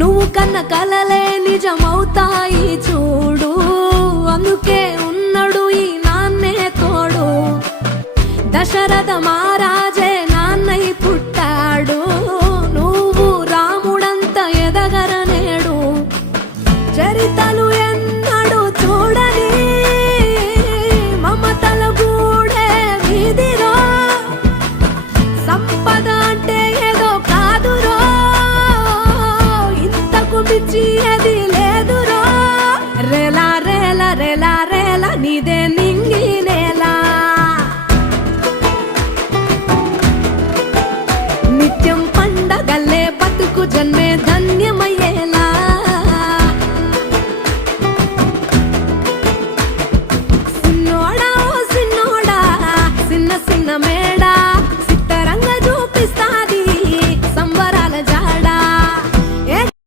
నువ్వు కన్న కలలే నిజమవుతాయి చూడు, అందుకే ఉన్నాడు ఈ నాన్నే తోడు. దశరథ మహారాజే నాన్నై పుట్టాడు, నువ్వు రాముడంత ఎదగ